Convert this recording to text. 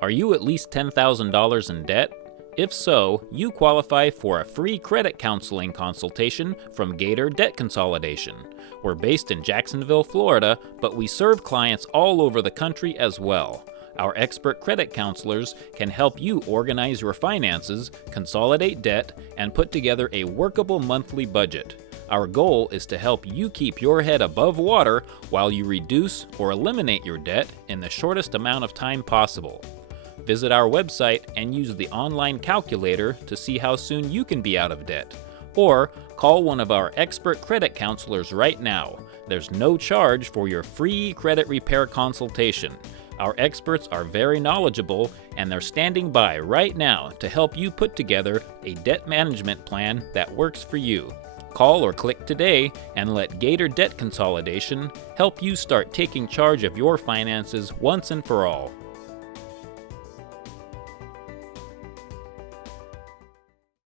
Are you at least $10,000 in debt? If so, you qualify for a free credit counseling consultation from Gator Debt Consolidation. We're based in Jacksonville, Florida, but we serve clients all over the country as well. Our expert credit counselors can help you organize your finances, consolidate debt, and put together a workable monthly budget. Our goal is to help you keep your head above water while you reduce or eliminate your debt in the shortest amount of time possible. Visit our website and use the online calculator to see how soon you can be out of debt. Or call one of our expert credit counselors right now. There's no charge for your free credit repair consultation. Our experts are very knowledgeable and they're standing by right now to help you put together a debt management plan that works for you. Call or click today and let Gator Debt Consolidation help you start taking charge of your finances once and for all.